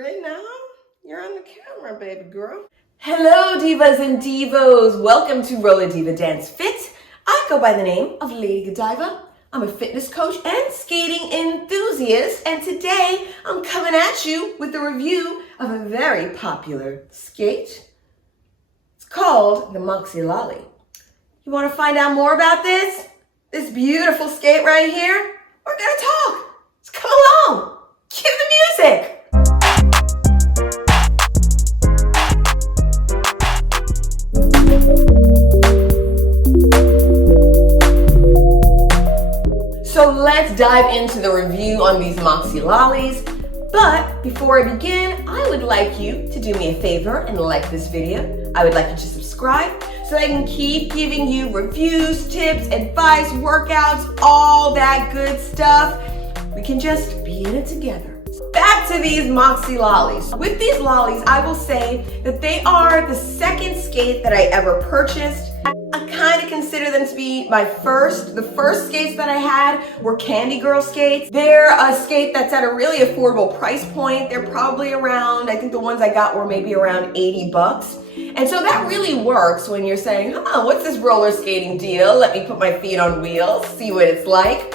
Right now, you're on the camera, baby girl. Hello, divas and divos. Welcome to Roller Diva Dance Fit. I go by the name of Lady Godiva. I'm a fitness coach and skating enthusiast, and today I'm coming at you with a review of a very popular skate. It's called the Moxi Lolly. You want to find out more about this beautiful skate right here? We're gonna talk. Let's come along. Cue the music. So let's dive into the review on these Moxi Lollies. But before I begin, I would like you to do me a favor and like this video. I would like you to subscribe so I can keep giving you reviews, tips, advice, workouts, all that good stuff. We can just be in it together. Back to these Moxi Lollies. With these lollies, I will say that they are the second skate that I ever purchased. I kind of consider them to be my first. The first skates that I had were Candy Girl skates. They're a skate that's at a really affordable price point. They're probably around, I think the ones I got were maybe around 80 bucks. And so that really works when you're saying, what's this roller skating deal? Let me put my feet on wheels, see what it's like.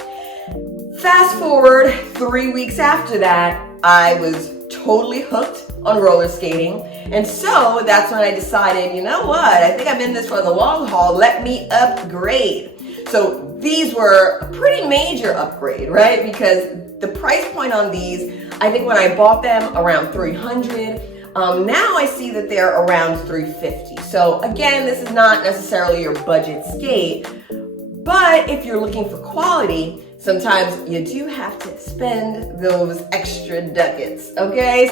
Fast forward 3 weeks after that, I was totally hooked on roller skating. And so that's when I decided, you know what, I think I'm in this for the long haul. Let me upgrade. So these were a pretty major upgrade, right? Because the price point on these, I think when I bought them around $300. Now I see that they're around $350. So again, this is not necessarily your budget skate, but if you're looking for quality, sometimes you do have to spend those extra ducats, okay?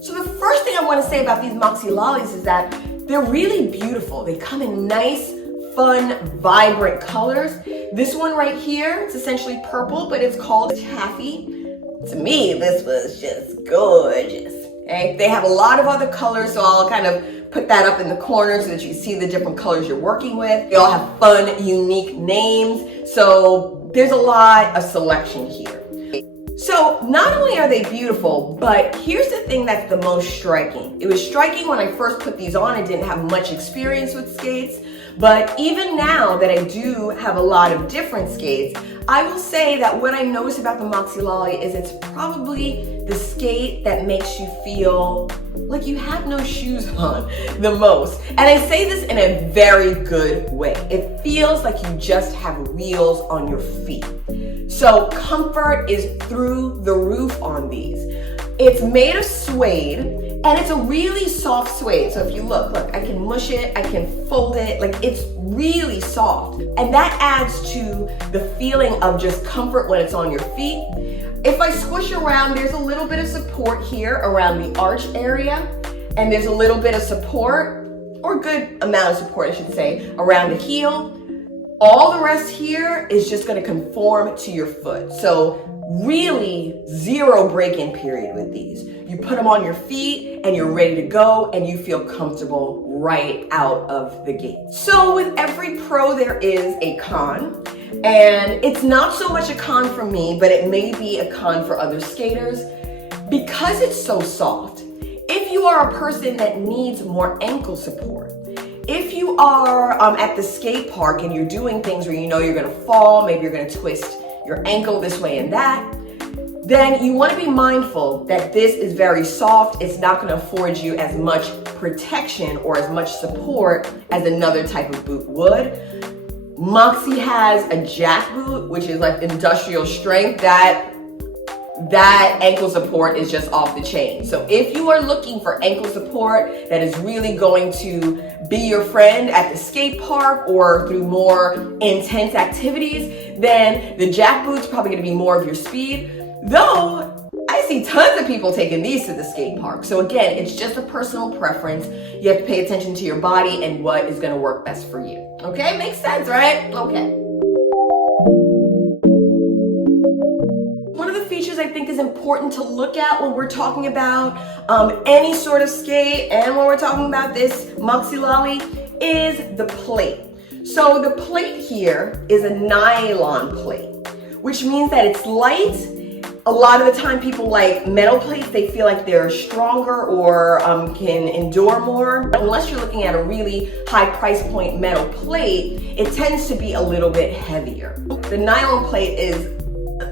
So the first thing I want to say about these Moxi Lollies is that they're really beautiful. They come in nice, fun, vibrant colors. This one right here, it's essentially purple, but it's called taffy. To me, this was just gorgeous. Okay? They have a lot of other colors, so I'll kind of put that up in the corner so that you see the different colors you're working with. They all have fun, unique names, so there's a lot of selection here. So not only are they beautiful, but here's the thing that's the most striking. It was striking when I first put these on and didn't have much experience with skates, but even now that I do have a lot of different skates, I will say that what I notice about the Moxi Lolly is it's probably the skate that makes you feel like you have no shoes on the most. And I say this in a very good way. It feels like you just have wheels on your feet. So comfort is through the roof on these. It's made of suede, and it's a really soft suede. So if you look, I can mush it, I can fold it, like it's really soft. And that adds to the feeling of just comfort when it's on your feet. If I squish around, there's a little bit of support here around the arch area, and there's a little bit of support, or a good amount of support, I should say, around the heel. All the rest here is just gonna conform to your foot. So really zero break-in period with these. You put them on your feet and you're ready to go and you feel comfortable right out of the gate. So with every pro there is a con, and it's not so much a con for me, but it may be a con for other skaters because it's so soft. If you are a person that needs more ankle support, if you are at the skate park and you're doing things where you know you're gonna fall, maybe you're gonna twist your ankle this way and that, then you wanna be mindful that this is very soft. It's not gonna afford you as much protection or as much support as another type of boot would. Moxi has a jack boot, which is like industrial strength. That ankle support is just off the chain. So if you are looking for ankle support that is really going to be your friend at the skate park or through more intense activities, then the jack boot's probably gonna be more of your speed. Though, I see tons of people taking these to the skate park. So again, it's just a personal preference. You have to pay attention to your body and what is gonna work best for you. Okay, makes sense, right? Okay. I think is important to look at when we're talking about any sort of skate and when we're talking about this Moxi Lolly is the plate. So the plate here is a nylon plate, which means that it's light. A lot of the time people like metal plates, they feel like they're stronger or can endure more. Unless you're looking at a really high price point metal plate, it tends to be a little bit heavier. The nylon plate is,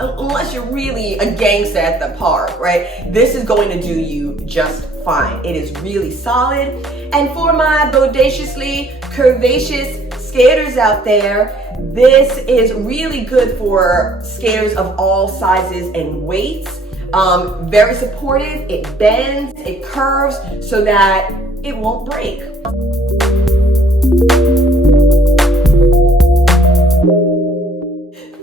unless you're really a gangster at the park, right? This is going to do you just fine. It is really solid. And for my bodaciously curvaceous skaters out there, this is really good for skaters of all sizes and weights. Very supportive, it bends, it curves so that it won't break.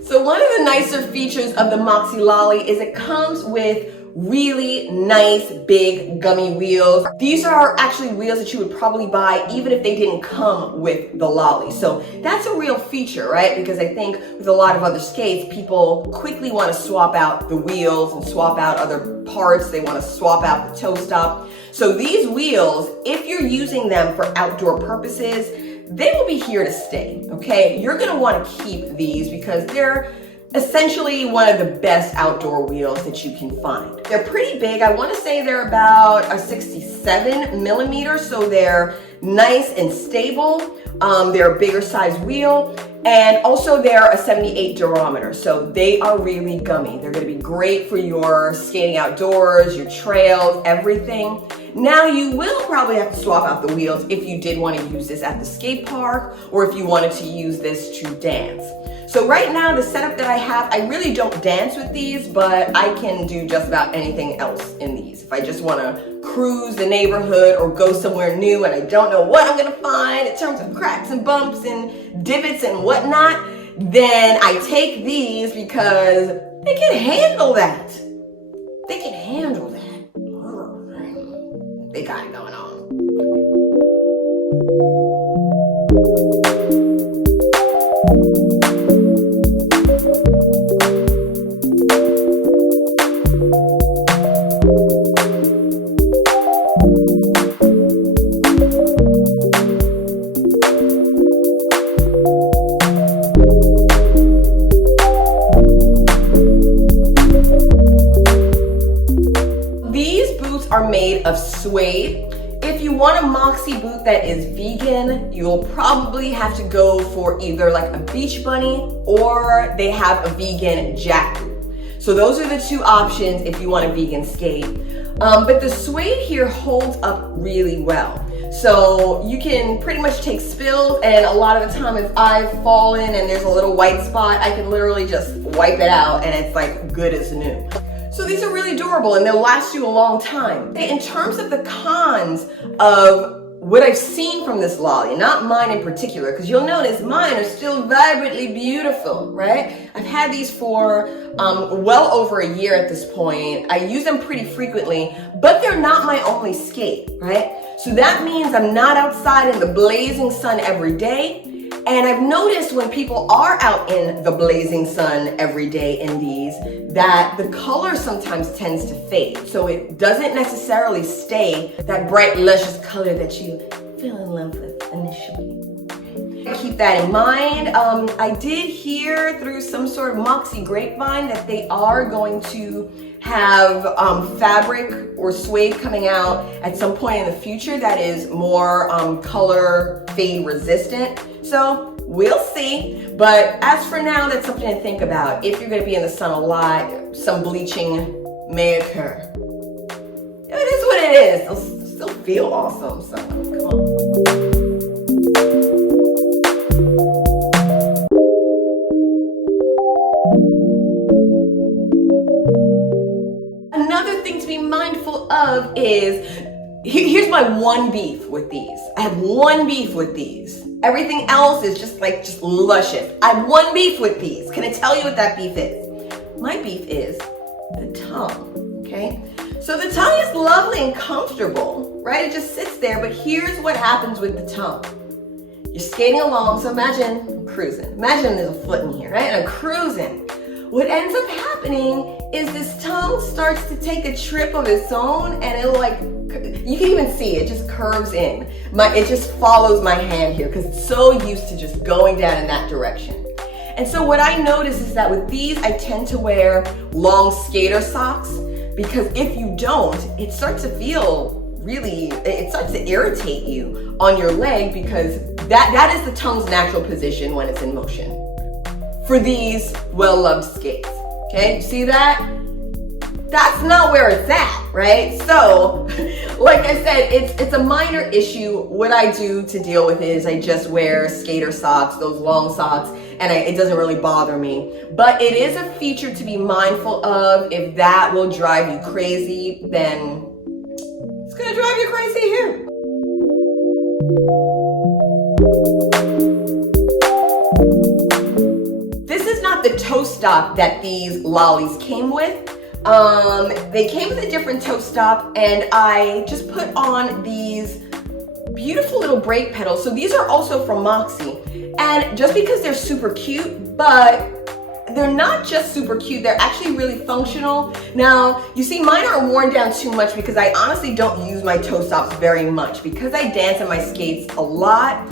So one of the nicer features of the Moxi Lolly is it comes with really nice big gummy wheels. These are actually wheels that you would probably buy even if they didn't come with the Lolly. So that's a real feature, right? Because I think with a lot of other skates, people quickly want to swap out the wheels and swap out other parts. They want to swap out the toe stop. So these wheels, if you're using them for outdoor purposes, they will be here to stay, okay? You're gonna want to keep these because they're essentially one of the best outdoor wheels that you can find. They're pretty big. I want to say they're about a 67 millimeters, so they're nice and stable. They're a bigger size wheel, and also they're a 78 durometer, so they are really gummy. They're going to be great for your skating outdoors, your trails, everything. Now you will probably have to swap out the wheels if you did want to use this at the skate park or if you wanted to use this to dance. So right now, the setup that I have, I really don't dance with these, but I can do just about anything else in these. If I just want to cruise the neighborhood or go somewhere new and I don't know what I'm going to find in terms of cracks and bumps and divots and whatnot, then I take these because they can handle that. They can handle that. They got it going on. Are made of suede. If you want a Moxi boot that is vegan, you'll probably have to go for either like a beach bunny or they have a vegan jack boot. So those are the two options if you want a vegan skate. But the suede here holds up really well. So you can pretty much take spills, and a lot of the time if I've fallen and there's a little white spot, I can literally just wipe it out and it's like good as new. So these are really durable and they'll last you a long time. In terms of the cons of what I've seen from this Lolly, not mine in particular, because you'll notice mine are still vibrantly beautiful, right? I've had these for well over a year at this point. I use them pretty frequently, but they're not my only skate, right? So that means I'm not outside in the blazing sun every day. And I've noticed when people are out in the blazing sun every day in these, that the color sometimes tends to fade. So it doesn't necessarily stay that bright, luscious color that you fell in love with initially. Keep that in mind. I did hear through some sort of Moxi grapevine that they are going to have fabric or suede coming out at some point in the future that is more color fade resistant. So we'll see. But as for now, that's something to think about. If you're going to be in the sun a lot, some bleaching may occur. It is what it is. It'll still feel awesome. So come on. Another thing to be mindful of is, here's my one beef with these. I have one beef with these. Everything else is just luscious. I have one beef with these. Can I tell you what that beef is? My beef is the tongue, okay? So the tongue is lovely and comfortable, right? It just sits there, but here's what happens with the tongue. You're skating along, so imagine I'm cruising. Imagine there's a foot in here, right? And I'm cruising. What ends up happening is this tongue starts to take a trip of its own and it'll like you can even see it just curves in. It just follows my hand here because it's so used to just going down in that direction. And so what I notice is that with these, I tend to wear long skater socks because if you don't, it starts to feel it starts to irritate you on your leg because that is the tongue's natural position when it's in motion for these well-loved skates. Okay, you see that? That's not where it's at, right? So, like I said, it's a minor issue. What I do to deal with it is I just wear skater socks, those long socks, and it doesn't really bother me. But it is a feature to be mindful of. If that will drive you crazy, then it's gonna drive you crazy here. This is not the toe stop that these lollies came with. They came with a different toe stop, and I just put on these beautiful little brake pedals. So these are also from Moxi, and just because they're super cute, but they're not just super cute, they're actually really functional. Now, you see mine are worn down too much because I honestly don't use my toe stops very much. Because I dance on my skates a lot,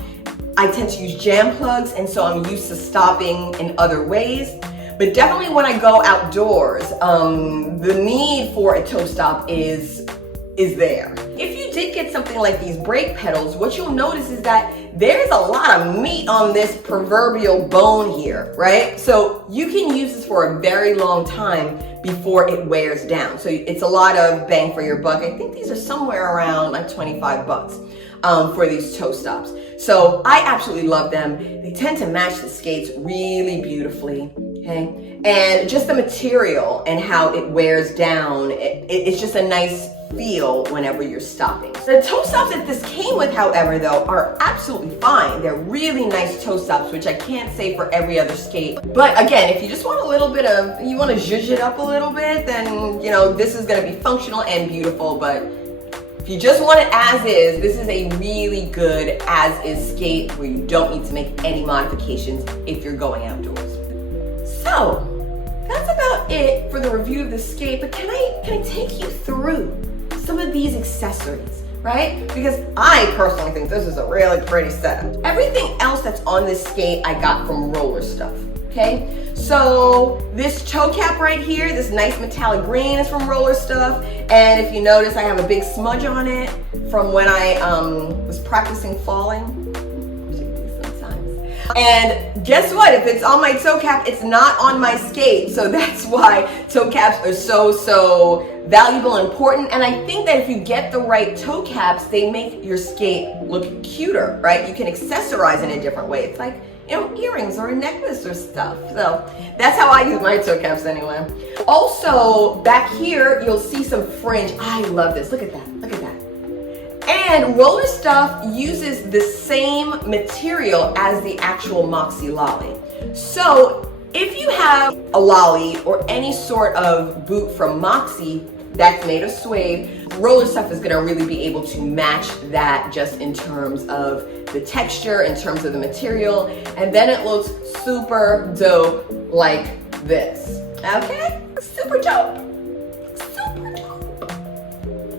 I tend to use jam plugs, and so I'm used to stopping in other ways. But definitely when I go outdoors, the need for a toe stop is there. If you did get something like these brake pedals, what you'll notice is that there's a lot of meat on this proverbial bone here, right? So you can use this for a very long time before it wears down. So it's a lot of bang for your buck. I think these are somewhere around like 25 bucks for these toe stops. So I absolutely love them. They tend to match the skates really beautifully. Okay, and just the material and how it wears down, it's just a nice feel whenever you're stopping. The toe stops that this came with, however, though, are absolutely fine. They're really nice toe stops, which I can't say for every other skate. But again, if you just want a little bit of, you want to zhuzh it up a little bit, then, you know, this is going to be functional and beautiful. But if you just want it as is, this is a really good as is skate where you don't need to make any modifications if you're going outdoors. So, that's about it for the review of the skate, but can I take you through some of these accessories, right? Because I personally think this is a really pretty setup. Everything else that's on this skate I got from Roller Stuff, okay? So, this toe cap right here, this nice metallic green is from Roller Stuff, and if you notice, I have a big smudge on it from when I was practicing falling. And guess what? If it's on my toe cap, it's not on my skate. So that's why toe caps are so valuable and important. And I think that if you get the right toe caps, they make your skate look cuter, right? You can accessorize in a different way. It's like, you know, earrings or a necklace or stuff. So that's how I use my toe caps anyway. Also, back here, you'll see some fringe. I love this. Look at that. Look at that. And Roller Stuff uses the same material as the actual Moxi lolly. So if you have a lolly or any sort of boot from Moxi that's made of suede, Roller Stuff is gonna really be able to match that just in terms of the texture, in terms of the material, and then it looks super dope like this. Okay? Super dope. Super dope.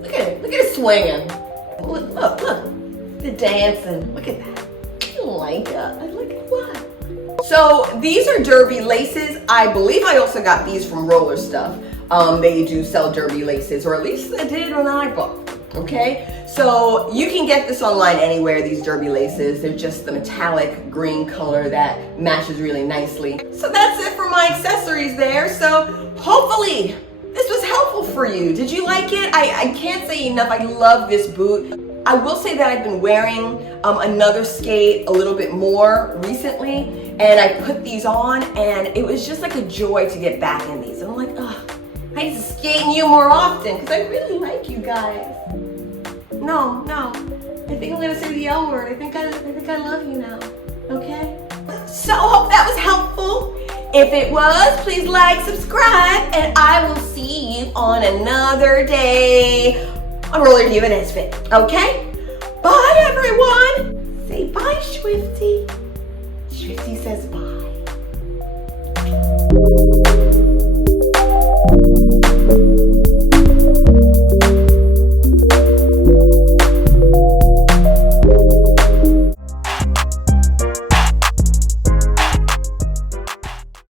Look at it swinging. Look, the dancing. Look at that. I like it. I like it a lot. So these are derby laces. I believe I also got these from Roller Stuff. They do sell derby laces, or at least they did when I bought them. Okay, so you can get this online anywhere, these derby laces. They're just the metallic green color that matches really nicely. So that's it for my accessories there. So hopefully this was helpful for you. Did you like it? I can't say enough. I love this boot. I will say that I've been wearing another skate a little bit more recently, and I put these on, and it was just like a joy to get back in these. And I'm like, oh, I need to skate in you more often because I really like you guys. No, I think I'm gonna say the L word. I think I love you now. Okay? So hope that was helpful. If it was, please like, subscribe, and I will see you on another day on Roller Diva Dance Fit. Okay? Bye, everyone. Say bye, Swifty.